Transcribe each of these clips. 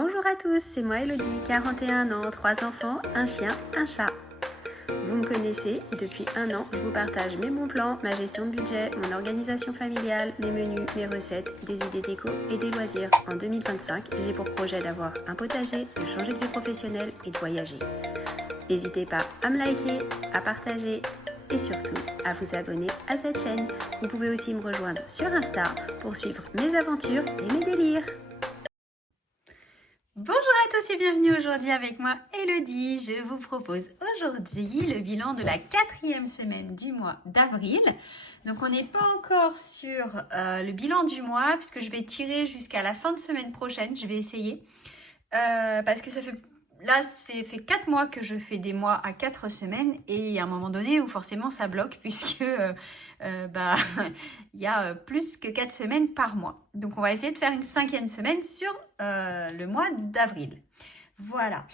Bonjour à tous, c'est moi Elodie, 41 ans, 3 enfants, un chien, un chat. Vous me connaissez, depuis 1 an, je vous partage mes bons plans, ma gestion de budget, mon organisation familiale, mes menus, mes recettes, des idées déco et des loisirs. En 2025, j'ai pour projet d'avoir un potager, de changer de vie professionnelle et de voyager. N'hésitez pas à me liker, à partager et surtout à vous abonner à cette chaîne. Vous pouvez aussi me rejoindre sur Insta pour suivre mes aventures et mes délires. Bonjour à tous et bienvenue aujourd'hui avec moi Elodie. Je vous propose aujourd'hui le bilan de la 4e semaine du mois d'avril. Donc on n'est pas encore sur le bilan du mois puisque je vais tirer jusqu'à la fin de semaine prochaine. Je vais essayer parce que ça fait 4 mois que je fais des mois à 4 semaines et il y a un moment donné où forcément ça bloque puisque il y a plus que 4 semaines par mois. Donc on va essayer de faire une 5e semaine sur le mois d'avril. Voilà.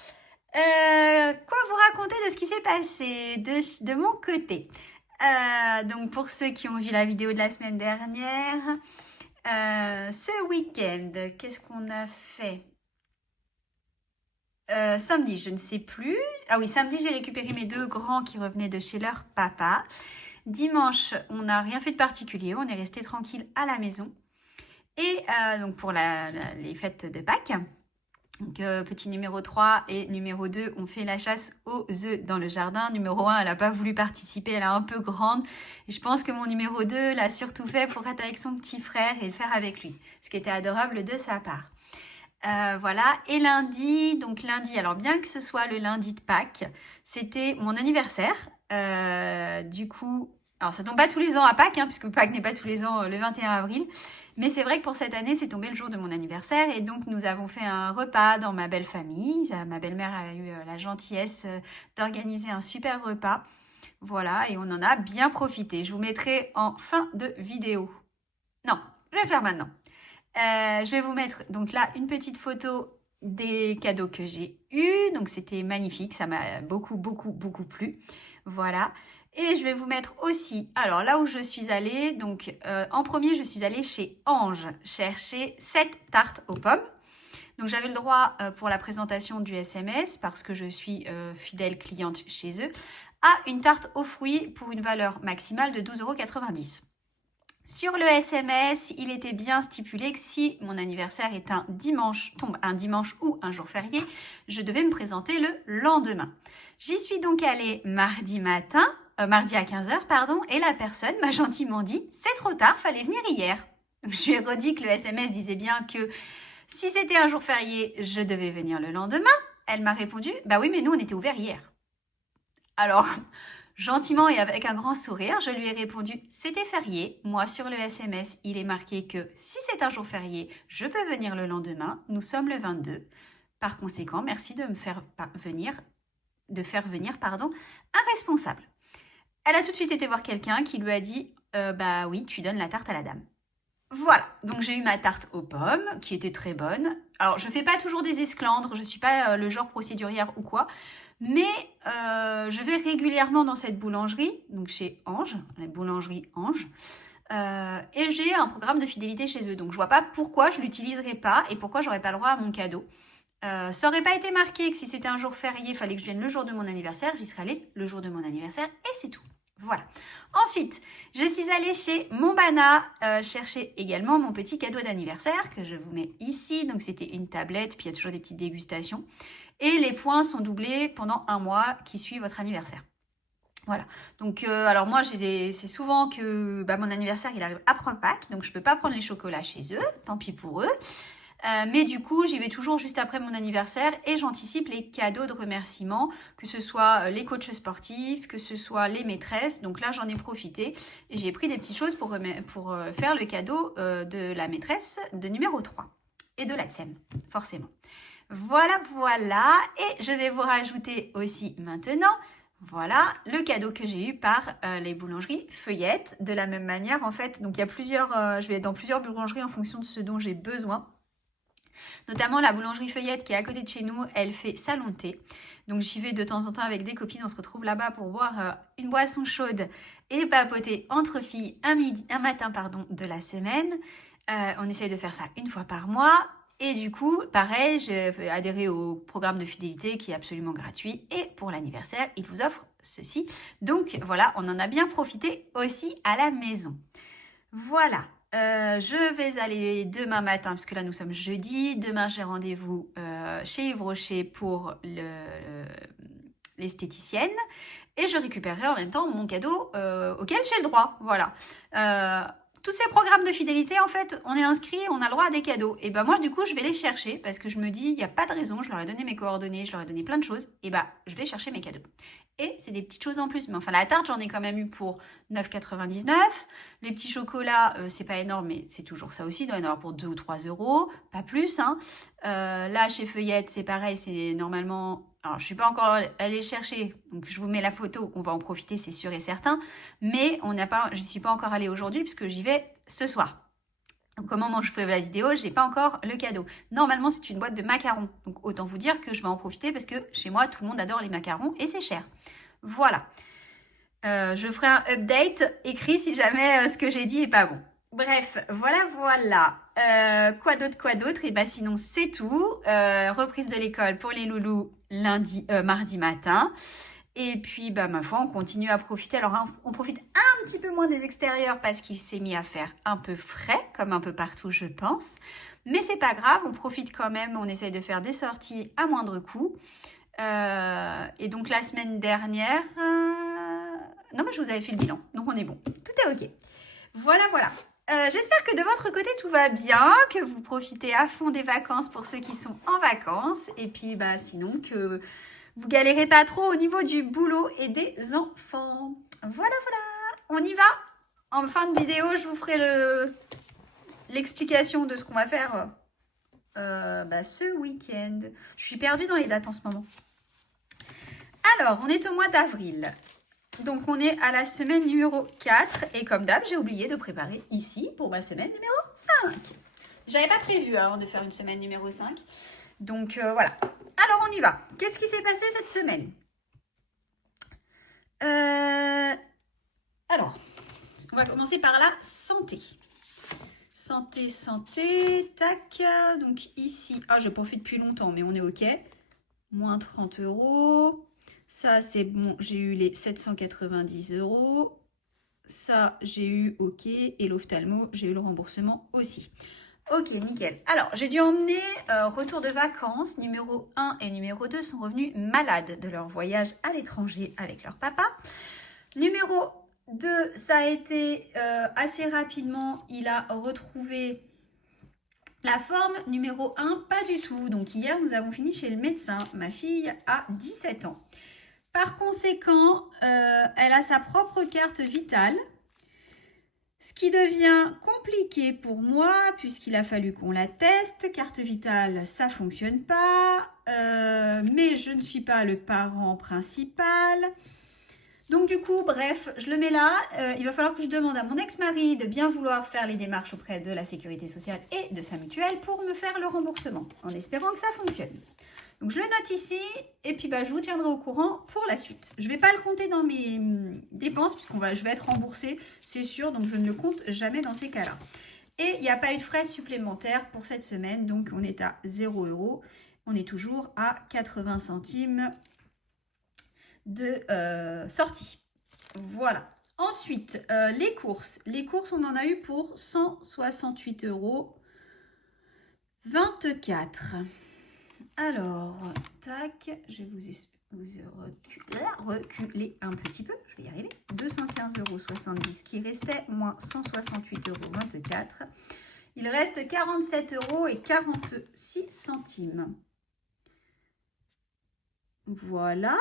Quoi vous raconter de ce qui s'est passé de mon côté? Donc pour ceux qui ont vu la vidéo de la semaine dernière, ce week-end, qu'est-ce qu'on a fait? Samedi, je ne sais plus. Ah oui, samedi, j'ai récupéré mes 2 grands qui revenaient de chez leur papa. Dimanche, on n'a rien fait de particulier. On est resté tranquille à la maison. Et donc pour les fêtes de Pâques, donc, petit numéro 3 et numéro 2 ont fait la chasse aux œufs dans le jardin. Numéro 1, elle n'a pas voulu participer, elle est un peu grande. Et je pense que mon numéro 2 l'a surtout fait pour être avec son petit frère et le faire avec lui. Ce qui était adorable de sa part. Voilà, et lundi, alors bien que ce soit le lundi de Pâques, c'était mon anniversaire. Du coup, alors ça tombe pas tous les ans à Pâques, puisque Pâques n'est pas tous les ans le 21 avril. Mais c'est vrai que pour cette année, c'est tombé le jour de mon anniversaire. Et donc, nous avons fait un repas dans ma belle famille. Ma belle-mère a eu la gentillesse d'organiser un super repas. Voilà, et on en a bien profité. Je vous mettrai en fin de vidéo. Non, je vais le faire maintenant. Je vais vous mettre donc là une petite photo des cadeaux que j'ai eus. Donc c'était magnifique, ça m'a beaucoup plu. Voilà. Et je vais vous mettre aussi, alors là où je suis allée, donc en premier je suis allée chez Ange chercher 7 tartes aux pommes. Donc j'avais le droit pour la présentation du SMS, parce que je suis fidèle cliente chez eux, à une tarte aux fruits pour une valeur maximale de 12,90 €. Sur le SMS, il était bien stipulé que si mon anniversaire est tombe un dimanche ou un jour férié, je devais me présenter le lendemain. J'y suis donc allée mardi à 15 h, pardon, et la personne m'a gentiment dit « C'est trop tard, fallait venir hier ». Je lui ai redit que le SMS disait bien que si c'était un jour férié, je devais venir le lendemain. Elle m'a répondu « Bah oui, mais nous, on était ouverts hier ». Alors, gentiment et avec un grand sourire, je lui ai répondu « C'était férié. Moi, sur le SMS, il est marqué que si c'est un jour férié, je peux venir le lendemain. Nous sommes le 22. Par conséquent, merci de me faire venir, un responsable. » Elle a tout de suite été voir quelqu'un qui lui a dit « Bah oui, tu donnes la tarte à la dame. » Voilà, donc j'ai eu ma tarte aux pommes, qui était très bonne. Alors, je ne fais pas toujours des esclandres, je ne suis pas le genre procédurière ou quoi. Mais je vais régulièrement dans cette boulangerie, donc chez Ange, la boulangerie Ange, et j'ai un programme de fidélité chez eux. Donc je vois pas pourquoi je l'utiliserais pas et pourquoi j'aurais pas le droit à mon cadeau. Ça aurait pas été marqué que si c'était un jour férié, il fallait que je vienne le jour de mon anniversaire. J'y serais allée le jour de mon anniversaire et c'est tout. Voilà. Ensuite, je suis allée chez Montbana chercher également mon petit cadeau d'anniversaire que je vous mets ici. Donc c'était une tablette, puis il y a toujours des petites dégustations. Et les points sont doublés pendant 1 mois qui suit votre anniversaire. Voilà. Donc, alors moi, c'est souvent que mon anniversaire, il arrive après Pâques. Donc, je ne peux pas prendre les chocolats chez eux. Tant pis pour eux. Mais du coup, j'y vais toujours juste après mon anniversaire et j'anticipe les cadeaux de remerciement, que ce soit les coachs sportifs, que ce soit les maîtresses. Donc là, j'en ai profité. J'ai pris des petites choses pour faire le cadeau de la maîtresse de numéro 3 et de la TSEM, forcément. Voilà. Et je vais vous rajouter aussi maintenant, voilà, le cadeau que j'ai eu par les boulangeries Feuillette. De la même manière, en fait, donc il y a je vais dans plusieurs boulangeries en fonction de ce dont j'ai besoin. Notamment la boulangerie Feuillette qui est à côté de chez nous, elle fait salon de thé. Donc j'y vais de temps en temps avec des copines, on se retrouve là-bas pour boire une boisson chaude et papoter entre filles un matin de la semaine. On essaye de faire ça 1 fois par mois. Et du coup, pareil, j'ai adhéré au programme de fidélité qui est absolument gratuit. Et pour l'anniversaire, il vous offre ceci. Donc voilà, on en a bien profité aussi à la maison. Voilà, je vais aller demain matin, parce que là nous sommes jeudi. Demain, j'ai rendez-vous chez Yves Rocher pour l'esthéticienne. Et je récupérerai en même temps mon cadeau auquel j'ai le droit. Voilà. Tous ces programmes de fidélité, en fait, on est inscrit, on a le droit à des cadeaux. Et ben moi, du coup, je vais les chercher parce que je me dis, il n'y a pas de raison, je leur ai donné mes coordonnées, je leur ai donné plein de choses. Et ben, je vais chercher mes cadeaux. Et c'est des petites choses en plus. Mais enfin, la tarte, j'en ai quand même eu pour 9,99 €. Les petits chocolats, c'est pas énorme, mais c'est toujours ça aussi. Il doit y en avoir pour 2 ou 3 €, pas plus. Hein. Là, chez Feuillette, c'est pareil, c'est normalement... Alors, je ne suis pas encore allée chercher, donc je vous mets la photo, on va en profiter, c'est sûr et certain. Mais je n'y suis pas encore allée aujourd'hui puisque j'y vais ce soir. Donc, au moment où je fais la vidéo, je n'ai pas encore le cadeau. Normalement, c'est une boîte de macarons. Donc, autant vous dire que je vais en profiter parce que chez moi, tout le monde adore les macarons et c'est cher. Voilà. Je ferai un update écrit si jamais ce que j'ai dit n'est pas bon. Bref, voilà. Quoi d'autre? Et bah sinon, c'est tout. Reprise de l'école pour les loulous mardi matin. Et puis, bah ma foi, on continue à profiter. Alors, on profite un petit peu moins des extérieurs parce qu'il s'est mis à faire un peu frais, comme un peu partout, je pense. Mais c'est pas grave, on profite quand même. On essaye de faire des sorties à moindre coût. Et donc, la semaine dernière... Non, mais je vous avais fait le bilan, donc on est bon. Tout est OK. Voilà. J'espère que de votre côté, tout va bien, que vous profitez à fond des vacances pour ceux qui sont en vacances. Et puis, bah, sinon, que vous galérez pas trop au niveau du boulot et des enfants. Voilà. On y va. En fin de vidéo, je vous ferai l'explication de ce qu'on va faire ce week-end. Je suis perdue dans les dates en ce moment. Alors, on est au mois d'avril. Donc, on est à la semaine numéro 4. Et comme d'hab, j'ai oublié de préparer ici pour ma semaine numéro 5. J'avais pas prévu de faire une semaine numéro 5. Donc, voilà. Alors, on y va. Qu'est-ce qui s'est passé cette semaine? Alors, on va commencer par la santé. Santé, tac. Donc, ici, je profite depuis longtemps, mais on est OK. Moins 30 €. Ça, c'est bon, j'ai eu les 790 €. Ça, j'ai eu OK. Et l'ophtalmo, j'ai eu le remboursement aussi. OK, nickel. Alors, j'ai dû emmener retour de vacances. Numéro 1 et numéro 2 sont revenus malades de leur voyage à l'étranger avec leur papa. Numéro 2, ça a été assez rapidement. Il a retrouvé la forme. Numéro 1, pas du tout. Donc, hier, nous avons fini chez le médecin. Ma fille a 17 ans. Par conséquent, elle a sa propre carte vitale, ce qui devient compliqué pour moi puisqu'il a fallu qu'on la teste. Carte vitale, ça ne fonctionne pas, mais je ne suis pas le parent principal. Donc du coup, bref, je le mets là. Il va falloir que je demande à mon ex-mari de bien vouloir faire les démarches auprès de la sécurité sociale et de sa mutuelle pour me faire le remboursement, en espérant que ça fonctionne. Donc, je le note ici et puis je vous tiendrai au courant pour la suite. Je ne vais pas le compter dans mes dépenses puisque je vais être remboursée, c'est sûr. Donc, je ne le compte jamais dans ces cas-là. Et il n'y a pas eu de frais supplémentaires pour cette semaine. Donc, on est à 0 €. On est toujours à 80 centimes de sortie. Voilà. Ensuite, les courses. Les courses, on en a eu pour 168 €24. Alors, tac, je vais vous reculer un petit peu, je vais y arriver. 215,70 € qui restait, moins 168,24 €. Il reste 47,46 €. Voilà.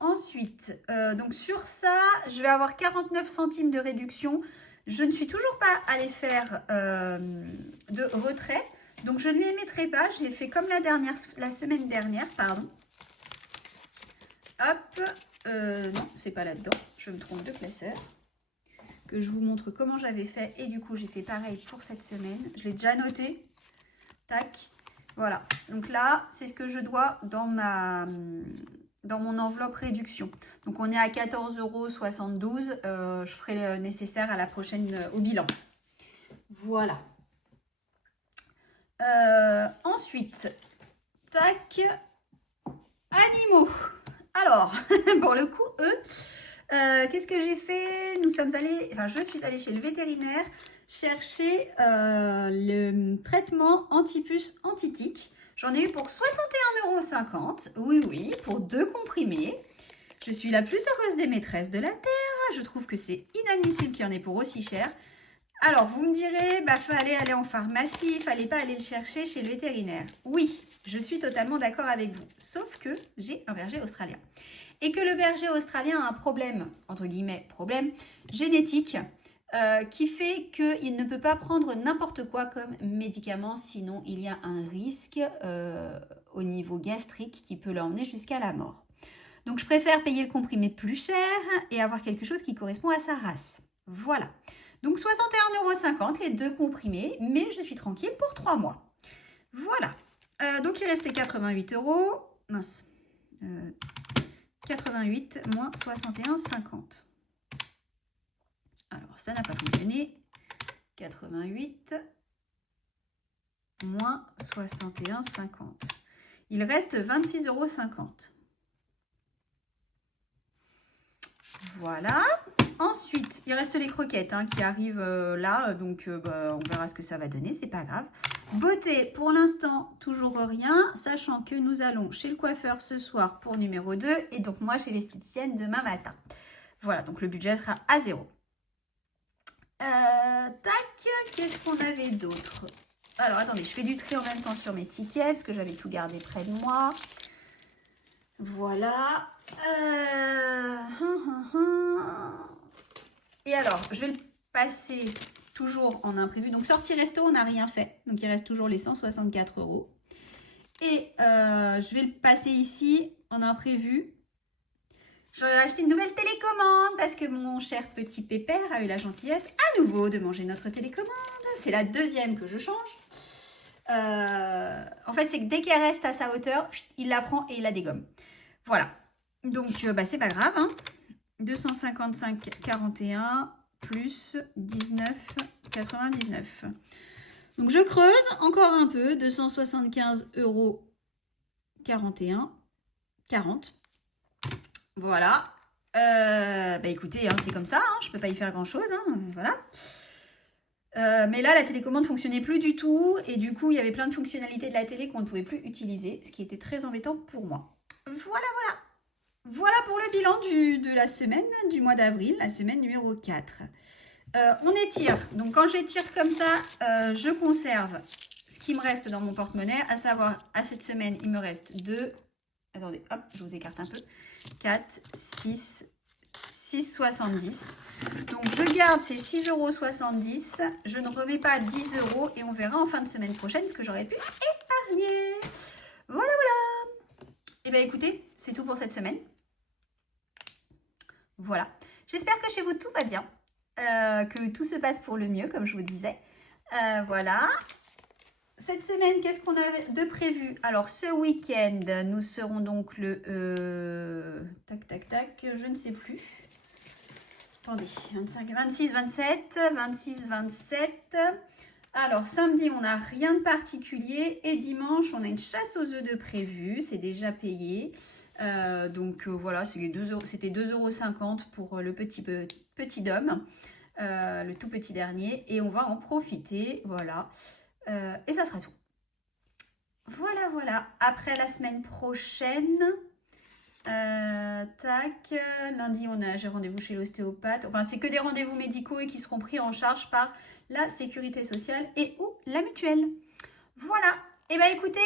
Ensuite, donc sur ça, je vais avoir 49 centimes de réduction. Je ne suis toujours pas allée faire de retrait. Donc, je ne lui mettrai pas. J'ai fait comme la semaine dernière, pardon. Hop. Non, c'est pas là-dedans. Je me trompe de classeur. Que je vous montre comment j'avais fait. Et du coup, j'ai fait pareil pour cette semaine. Je l'ai déjà noté. Tac. Voilà. Donc là, c'est ce que je dois dans mon enveloppe réduction. Donc, on est à 14,72 €. Je ferai le nécessaire à la prochaine au bilan. Voilà. Ensuite, tac, animaux. Alors, pour le coup, eux, qu'est-ce que j'ai fait? Je suis allée chez le vétérinaire chercher le traitement anti-puce anti-tique. J'en ai eu pour 61,50 €. Oui, oui, pour 2 comprimés. Je suis la plus heureuse des maîtresses de la Terre. Je trouve que c'est inadmissible qu'il y en ait pour aussi cher. Alors, vous me direz, fallait aller en pharmacie, il fallait pas aller le chercher chez le vétérinaire. Oui, je suis totalement d'accord avec vous. Sauf que j'ai un berger australien. Et que le berger australien a un problème, entre guillemets, problème génétique, qui fait qu'il ne peut pas prendre n'importe quoi comme médicament, sinon il y a un risque au niveau gastrique qui peut l'emmener jusqu'à la mort. Donc je préfère payer le comprimé plus cher et avoir quelque chose qui correspond à sa race. Voilà. Donc 61,50 € les 2 comprimés, mais je suis tranquille pour 3 mois. Voilà. Donc il restait 88 €. Mince. 88 moins 61,50. Alors ça n'a pas fonctionné. 88 moins 61,50. Il reste 26,50 €. Voilà. Ensuite, il reste les croquettes qui arrivent là. Donc, on verra ce que ça va donner. C'est pas grave. Beauté, pour l'instant, toujours rien. Sachant que nous allons chez le coiffeur ce soir pour numéro 2. Et donc, moi, chez l'esthéticienne demain matin. Voilà. Donc, le budget sera à 0. Tac. Qu'est-ce qu'on avait d'autre? Alors, attendez. Je fais du tri en même temps sur mes tickets. Parce que j'avais tout gardé près de moi. Voilà. Et alors, je vais le passer toujours en imprévu. Donc, sortie resto, on n'a rien fait. Donc, il reste toujours les 164 €. Et je vais le passer ici en imprévu. J'ai acheté une nouvelle télécommande parce que mon cher petit pépère a eu la gentillesse à nouveau de manger notre télécommande. C'est la deuxième que je change. En fait, c'est que dès qu'elle reste à sa hauteur, il la prend et il la dégomme. Voilà. Donc, c'est pas grave. 255,41 plus 19,99. Donc, je creuse encore un peu. 275,41 40. Voilà. Écoutez, c'est comme ça. Je peux pas y faire grand-chose. Voilà. Mais là, la télécommande ne fonctionnait plus du tout. Et du coup, il y avait plein de fonctionnalités de la télé qu'on ne pouvait plus utiliser. Ce qui était très embêtant pour moi. Voilà. Voilà pour le bilan de la semaine du mois d'avril, la semaine numéro 4. On étire. Donc, quand j'étire comme ça, je conserve ce qui me reste dans mon porte-monnaie. À savoir, à cette semaine, il me reste 2. Attendez, hop, je vous écarte un peu. 4, 6, 6,70. Donc, je garde ces 6,70 €. Je ne remets pas 10 € et on verra en fin de semaine prochaine ce que j'aurais pu épargner. Voilà. Et bien, écoutez, c'est tout pour cette semaine. Voilà. J'espère que chez vous, tout va bien. Que tout se passe pour le mieux, comme je vous disais. Voilà. Cette semaine, qu'est-ce qu'on a de prévu? Alors, ce week-end, nous serons donc le... je ne sais plus. Attendez, 26, 27. Alors, samedi, on n'a rien de particulier. Et dimanche, on a une chasse aux œufs de prévu. C'est déjà payé. Voilà, c'était 2,50 € pour le petit dôme. Le tout petit dernier. Et on va en profiter. Voilà. Et ça sera tout. Voilà. Après la semaine prochaine... lundi, j'ai rendez-vous chez l'ostéopathe. Enfin, c'est que des rendez-vous médicaux et qui seront pris en charge par la sécurité sociale et ou la mutuelle. Voilà. Et écoutez,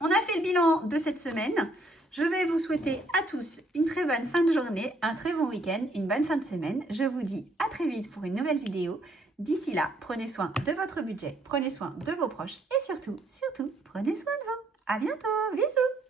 on a fait le bilan de cette semaine. Je vais vous souhaiter à tous une très bonne fin de journée, un très bon week-end, une bonne fin de semaine. Je vous dis à très vite pour une nouvelle vidéo. D'ici là, prenez soin de votre budget, prenez soin de vos proches et surtout, prenez soin de vous. À bientôt. Bisous.